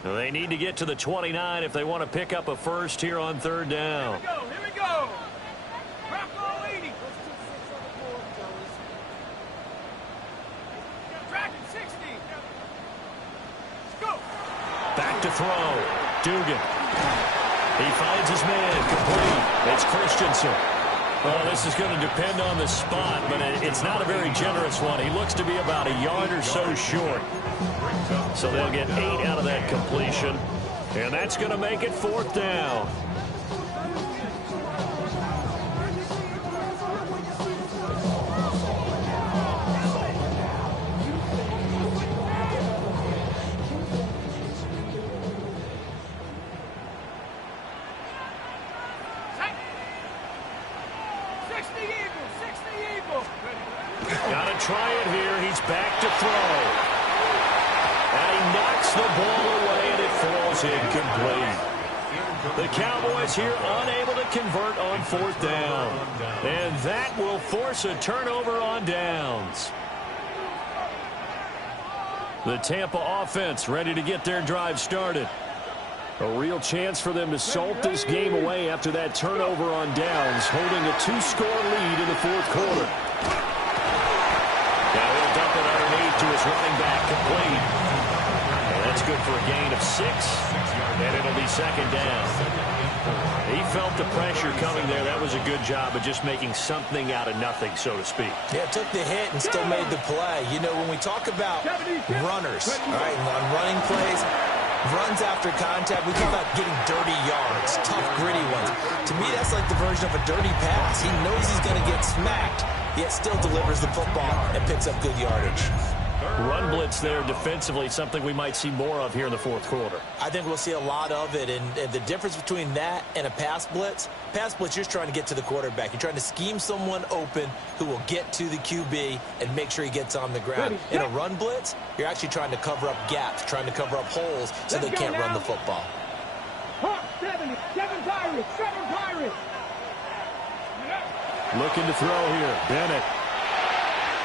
They need to get to the 29 if they want to pick up a 1st here on 3rd down. Here we go. Drop ball 80. Track it 60. Let's go. Back to throw. Dugan. He finds his man complete. It's Christensen. Well, this is going to depend on the spot, but it's not a very generous one. He looks to be about a yard or so short. So they'll get 8 out of that completion. And that's going to make it 4th down. Got to try it here. He's back to throw. And he knocks the ball away, and it falls incomplete. The Cowboys here unable to convert on 4th down. And that will force a turnover on downs. The Tampa offense ready to get their drive started. A real chance for them to salt this game away after that turnover on downs, holding a 2-score lead in the 4th quarter. Now he'll dump it underneath to his running back, complete. And that's good for a gain of 6, and it'll be 2nd down. He felt the pressure coming there. That was a good job of just making something out of nothing, so to speak. Yeah, took the hit and still made the play. You know, when we talk about runners, all right, on running plays, runs after contact, we talk about getting dirty yards, tough, gritty ones. To me, that's like the version of a dirty pass. He knows he's going to get smacked, yet still delivers the football and picks up good yardage. Run blitz there defensively, something we might see more of here in the 4th quarter. I think we'll see a lot of it, and the difference between that and a pass blitz, you're just trying to get to the quarterback. You're trying to scheme someone open who will get to the QB and make sure he gets on the ground. In a run blitz, you're actually trying to cover up gaps, trying to cover up holes so they can't run the football. Hawk 7 Pirates, 7 Pirates. Looking to throw here, Bennett.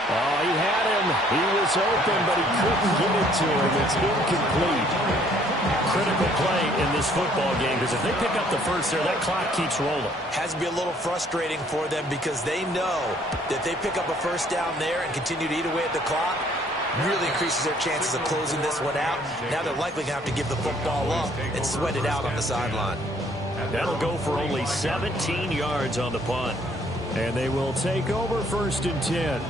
Oh, he had him. He was open, but he couldn't get it to him. It's incomplete. Critical play in this football game, because if they pick up the 1st there, that clock keeps rolling. Has to be a little frustrating for them because they know that they pick up a 1st down there and continue to eat away at the clock, really increases their chances of closing this one out. Now they're likely going to have to give the football up and sweat it out on the sideline. That'll go for only 17 yards on the punt. And they will take over 1st and 10.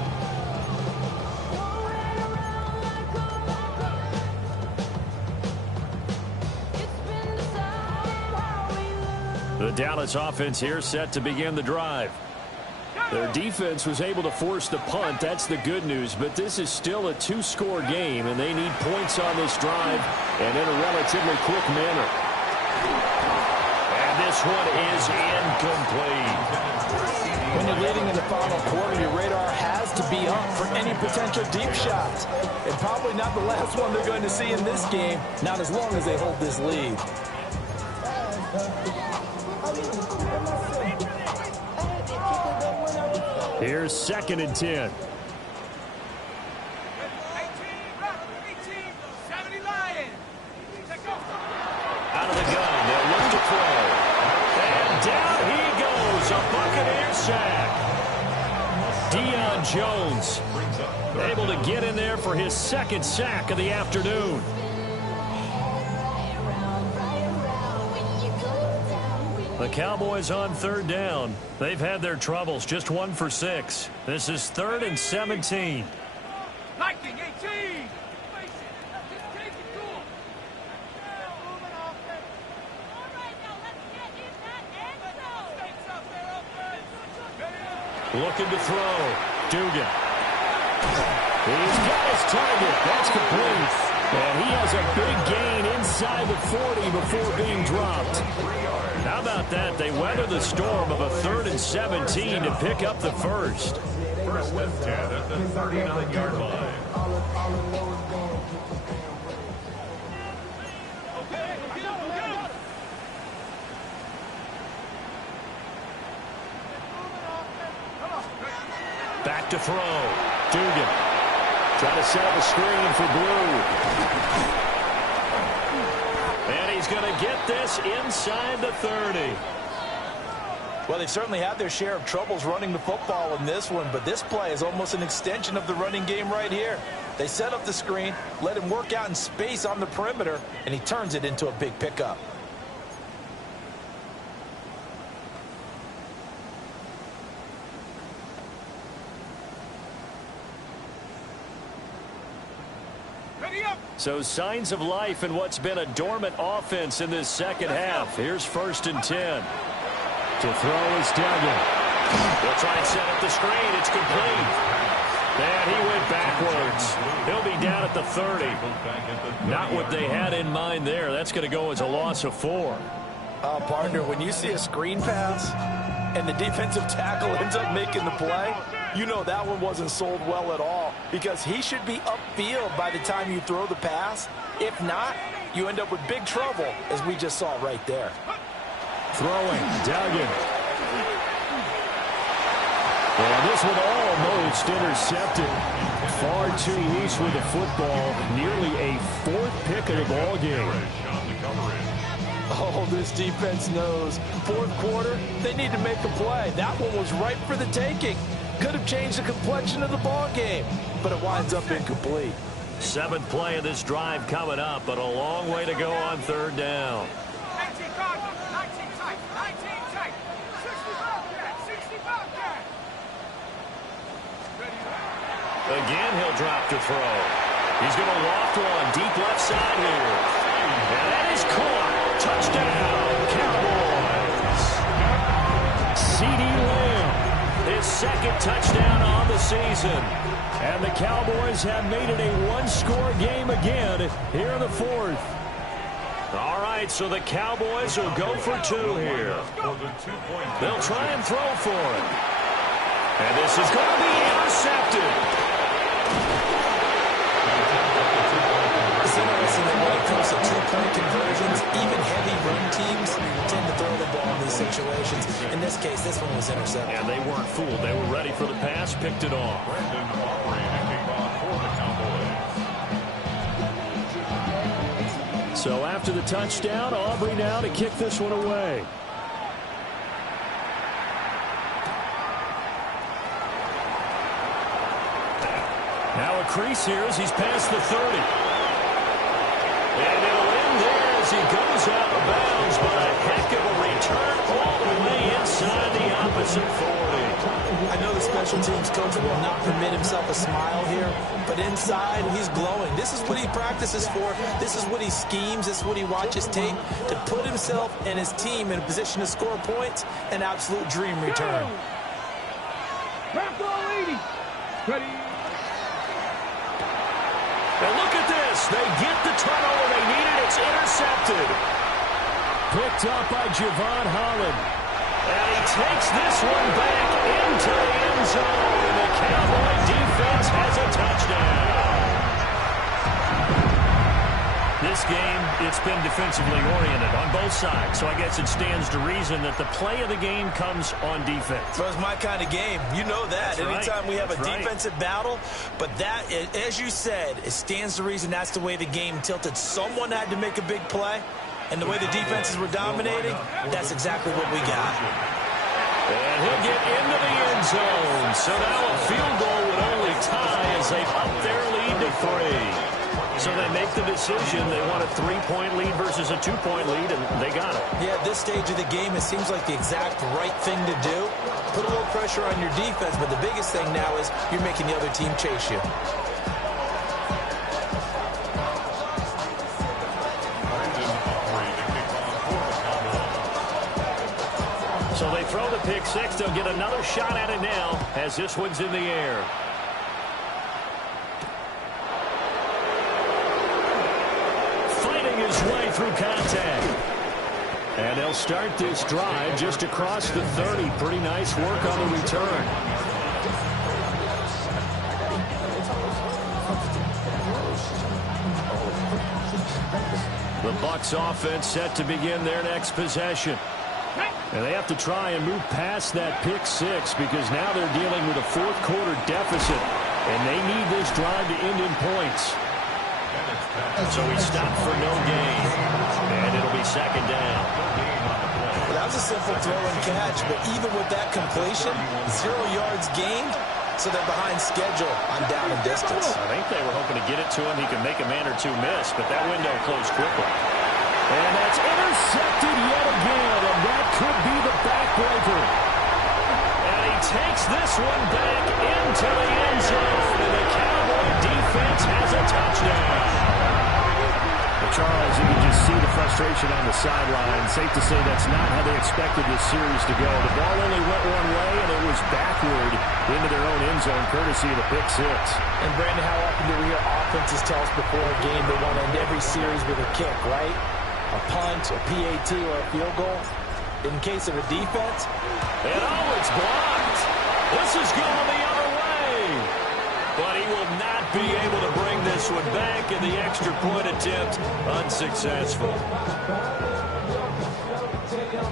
The Dallas offense here set to begin the drive. Their defense was able to force the punt. That's the good news. But this is still a 2-score game, and they need points on this drive and in a relatively quick manner. And this one is incomplete. When you're leading in the final quarter, your radar has to be up for any potential deep shots. And probably not the last one they're going to see in this game, not as long as they hold this lead. Here's 2nd and 10. Out of the gun, they'll look to throw. And down he goes, a Buccaneers sack. Deion Jones able to get in there for his 2nd sack of the afternoon. The Cowboys on 3rd down. They've had their troubles, just 1 for 6. This is 3rd and 17. Liking 18. Looking to throw. Dugan. He's got his target. That's complete. And he has a big gain inside the 40 before being dropped. How about that? They weather the storm of a 3rd and 17 to pick up the first. 1st and 10 at the 39-yard line. Back to throw. Dugan. Trying to set up a screen for Blue. And he's going to get this inside the 30. Well, they've certainly had their share of troubles running the football in this one, but this play is almost an extension of the running game right here. They set up the screen, let him work out in space on the perimeter, and he turns it into a big pickup. So signs of life in what's been a dormant offense in this 2nd half. Here's 1st and 10. To throw is Duggan. They'll try and set up the screen. It's complete. And he went backwards. He'll be down at the 30. Not what they had in mind there. That's going to go as a loss of 4. Partner, when you see a screen pass and the defensive tackle ends up making the play, you know that one wasn't sold well at all, because he should be upfield by the time you throw the pass. If not, you end up with big trouble, as we just saw right there. Throwing, Duggan. And this one almost intercepted. Far too loose with the football. Nearly a 4th pick of the ball game. Oh, this defense knows. 4th quarter, they need to make a play. That one was ripe for the taking. Could have changed the complexion of the ball game, but it winds up incomplete. 7th play of this drive coming up, but a long way to go on 3rd down. 19 Cardinals, 19 tight, 19 tight, 65 cat. Again, he'll drop to throw. He's going to loft one deep left side here. And that is caught. Touchdown, Cowboys. C.D. Lamb, his 2nd touchdown on the season. And the Cowboys have made it a 1-score game again here in the 4th. All right, so the Cowboys will go for 2 here. They'll try and throw for it. And this is going to be intercepted. It's interesting that when it comes to 2-point conversions, even heavy run teams tend to throw the ball in these situations. In this case, this one was intercepted. And they weren't fooled. They were ready for the pass, picked it off. So after the touchdown, Aubrey now to kick this one away. Now a crease here as he's past the 30. And it'll end there as he goes out of bounds, but a heck of a return all the way inside the opposition. us at 40. I know the special teams coach will not permit himself a smile here, but inside, he's glowing. This is what he practices for. This is what he schemes. This is what he watches tape to put himself and his team in a position to score points. An absolute dream return. Back all 80. Ready. And look at this. They get the turnover they needed. It's intercepted. Picked up by Javon Holland. And he takes this one back into the end zone. And the Cowboy defense has a touchdown. This game, it's been defensively oriented on both sides. So I guess it stands to reason that the play of the game comes on defense. So it's my kind of game. You know that. That's Anytime right. we have a That's right. defensive battle. But that, as you said, it stands to reason that's the way the game tilted. Someone had to make a big play. And the way the defenses were dominating, that's exactly what we got. And he'll get into the end zone. So now a field goal would only tie as they up their lead to 3. So they make the decision. They want a 3-point lead versus a 2-point lead, and they got it. Yeah, at this stage of the game, it seems like the exact right thing to do. Put a little pressure on your defense, but the biggest thing now is you're making the other team chase you. So they throw the pick six. They'll get another shot at it now as this one's in the air. Fighting his way through contact. And they'll start this drive just across the 30. Pretty nice work on the return. The Bucs offense set to begin their next possession. And they have to try and move past that pick six because now they're dealing with a fourth-quarter deficit, and they need this drive to end in points. So he stopped for no gain, and it'll be second down. Well, that was a simple throw and catch, but even with that completion, 0 yards gained, so they're behind schedule on down and distance. I think they were hoping to get it to him. He could make a man or two miss, but that window closed quickly. And that's intercepted yet again, and that could be the backbreaker. And he takes this one back into the end zone, and the Cowboy defense has a touchdown. Well, Charles, you can just see the frustration on the sideline. Safe to say that's not how they expected this series to go. The ball only went one way, and it was backward into their own end zone, courtesy of the pick six. And, Brandon, how often do we hear offenses tell us before a game they want to end every series with a kick, right? A punt, a PAT, or a field goal. In case of a defense. And oh, it's blocked. This is going the other way. But he will not be able to bring this one back, and the extra point attempt unsuccessful.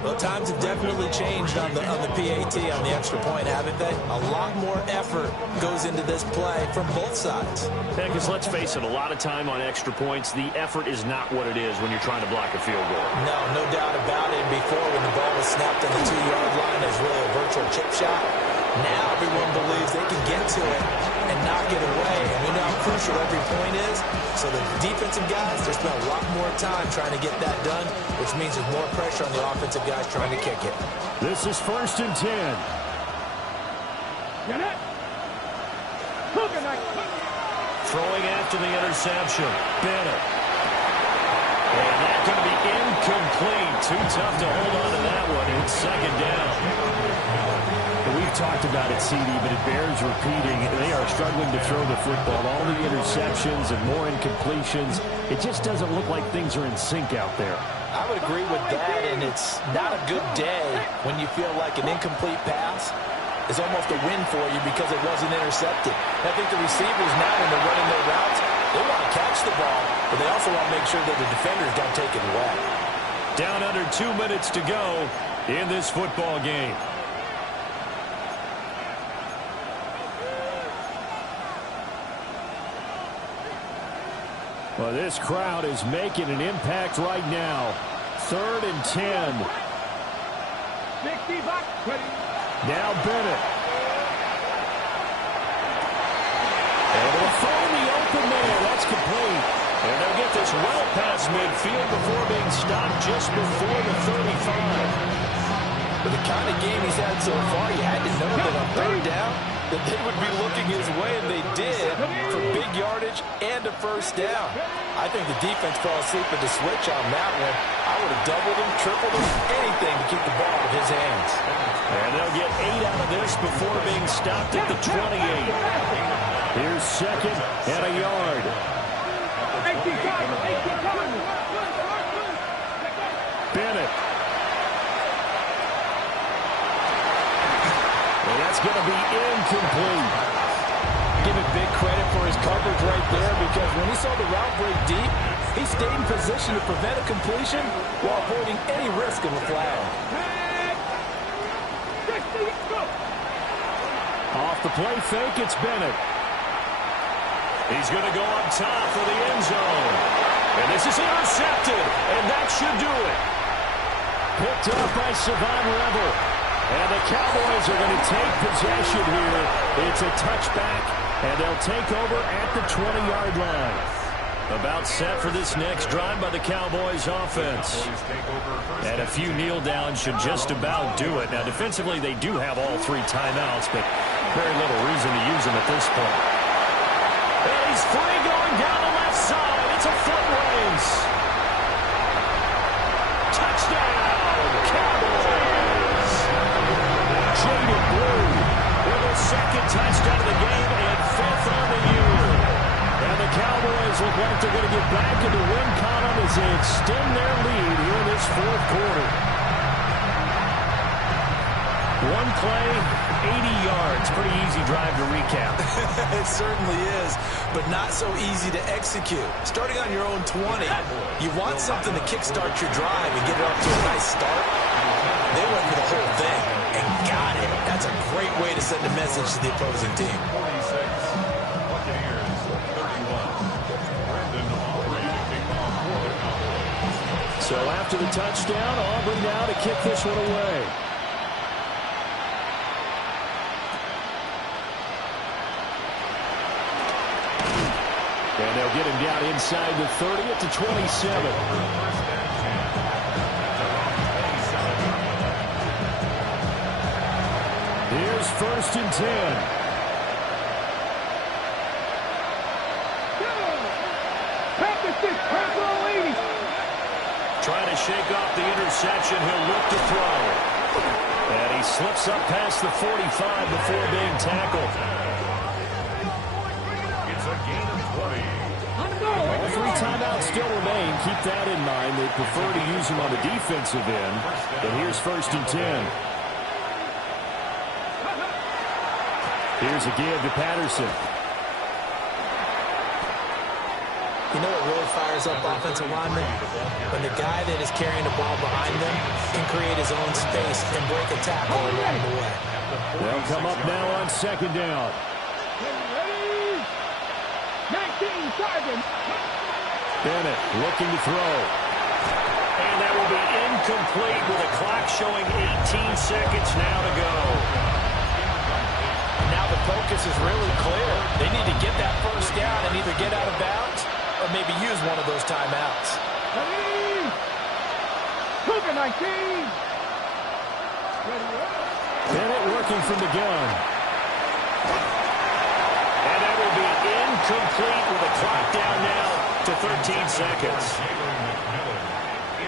Well, times have definitely changed on the PAT, on the extra point, haven't they? A lot more effort goes into this play from both sides. Yeah, because let's face it, a lot of time on extra points, the effort is not what it is when you're trying to block a field goal. No doubt about it. Before, when the ball was snapped on the 2-yard line, there's really a virtual chip shot. Now everyone believes they can get to it and knock it away. And we know how crucial every point is. So the defensive guys, they spend a lot more time trying to get that done, which means there's more pressure on the offensive guys trying to kick it. This is 1st and 10. Get it. Throwing after the interception. Bennett. And that's going to be incomplete. Too tough to hold on to that one. It's second down. We've talked about it, CD, but it bears repeating. They are struggling to throw the football. All the interceptions and more incompletions. It just doesn't look like things are in sync out there. I would agree with that, and it's not a good day when you feel like an incomplete pass is almost a win for you because it wasn't intercepted. And I think the receivers now, when they're running their routes, they want to catch the ball, but they also want to make sure that the defenders don't take it away. Down under 2 minutes to go in this football game. Well, this crowd is making an impact right now. 3rd and 10. 60 back. Now Bennett. And they'll find the open man. That's complete. And they'll get this well past midfield before being stopped just before the 35. With the kind of game he's had so far, you had to know that on third down, that they would be looking his way, and they did, for big yardage and a first down. I think the defense fell asleep at the switch on that one. I would have doubled him, tripled him, anything to keep the ball out of his hands. And they'll get 8 out of this before being stopped at the 28. Here's second and a yard. Bennett. And that's going to be incomplete. Give him big credit for his coverage right there, because when he saw the route break deep, he stayed in position to prevent a completion while avoiding any risk of a flag. Off the play fake, it's Bennett. He's going to go up top for the end zone. And this is intercepted, and that should do it. Picked up by Savon Revel. And the Cowboys are going to take possession here. It's a touchback, and they'll take over at the 20-yard line. About set for this next drive by the Cowboys offense. And a few kneel downs should just about do it. Now, defensively, they do have all 3 timeouts, but very little reason to use them at this point. And he's free going down the left side. It's a foot race. Touchdown, Cowboys. Jaden Blue with a second touchdown of the game and 5th on the year. And the Cowboys look like they're going to get back in the win column as they extend their lead here in this 4th quarter. One play, 80 yards. Pretty easy drive to recap. It certainly is, but not so easy to execute. Starting on your own 20, you want something to kickstart your drive and get it off to a nice start. They went for the whole thing and got it. That's a great way to send a message to the opposing team. 46, Buccaneers 31. So after the touchdown, Aubrey now to kick this one away. And they'll get him down inside the 30 at the 27. Here's 1st and 10. Trying to shake off the interception. He'll look to throw. And he slips up past the 45 before being tackled. It's a gain of 20. All 3 timeouts still remain. Keep that in mind. They prefer to use them on the defensive end. But here's 1st and 10. Here's a give to Patterson. You know what really fires up offensive linemen? When the guy that is carrying the ball behind them can create his own space and break a tackle along the way. They'll come up now on 2nd down. 19, Sergeant. Bennett looking to throw. And that will be incomplete with a clock showing 18 seconds now to go. Now the focus is really clear. They need to get that first down and either get out of bounds or maybe use one of those timeouts. Cougar 19. Bennett working from the gun. And that will be incomplete with a clock down now to 13 seconds.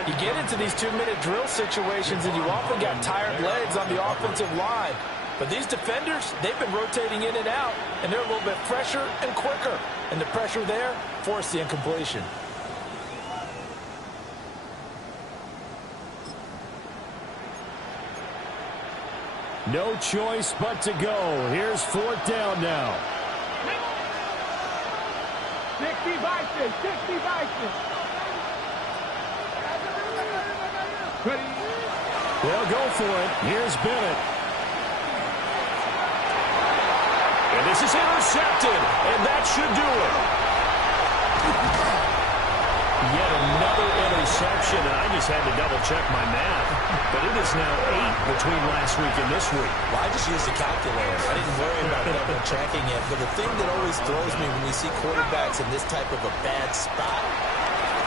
You get into these 2-minute drill situations and you often got tired legs on the offensive line. But these defenders, they've been rotating in and out, and they're a little bit fresher and quicker. And the pressure there forced the incompletion. No choice but to go. Here's 4th down now. 60 Vikings, 60 Vikings. Ready? They'll go for it. Here's Bennett. And this is intercepted, and that should do it. Yet another interception, and I just had to double-check my math. But it is now 8 between last week and this week. Well, I just used a calculator. I didn't worry about double-checking it. But the thing that always throws me when we see quarterbacks in this type of a bad spot,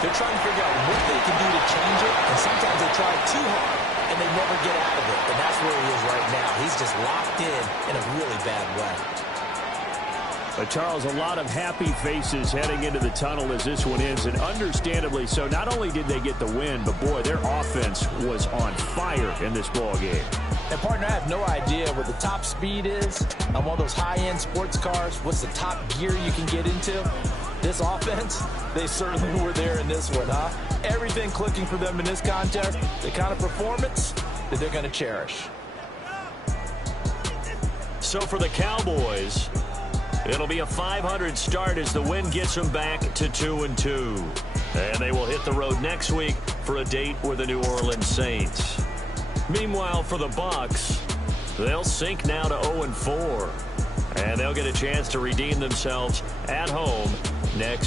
they're trying to figure out what they can do to change it, and sometimes they try too hard, and and they never get out of it. And that's where he is right now. He's just locked in a really bad way. But Charles, a lot of happy faces heading into the tunnel as this one ends, and understandably so. Not only did they get the win, but boy, their offense was on fire in this ball game. And partner, I have no idea what the top speed is on one of those high-end sports cars. What's the top gear you can get into? This offense, they certainly were there in this one, huh? Everything clicking for them in this contest, the kind of performance that they're going to cherish. So for the Cowboys, it'll be a 500 start as the win gets them back to 2-2. And they will hit the road next week for a date with the New Orleans Saints. Meanwhile, for the Bucs, they'll sink now to 0-4. And they'll get a chance to redeem themselves at home next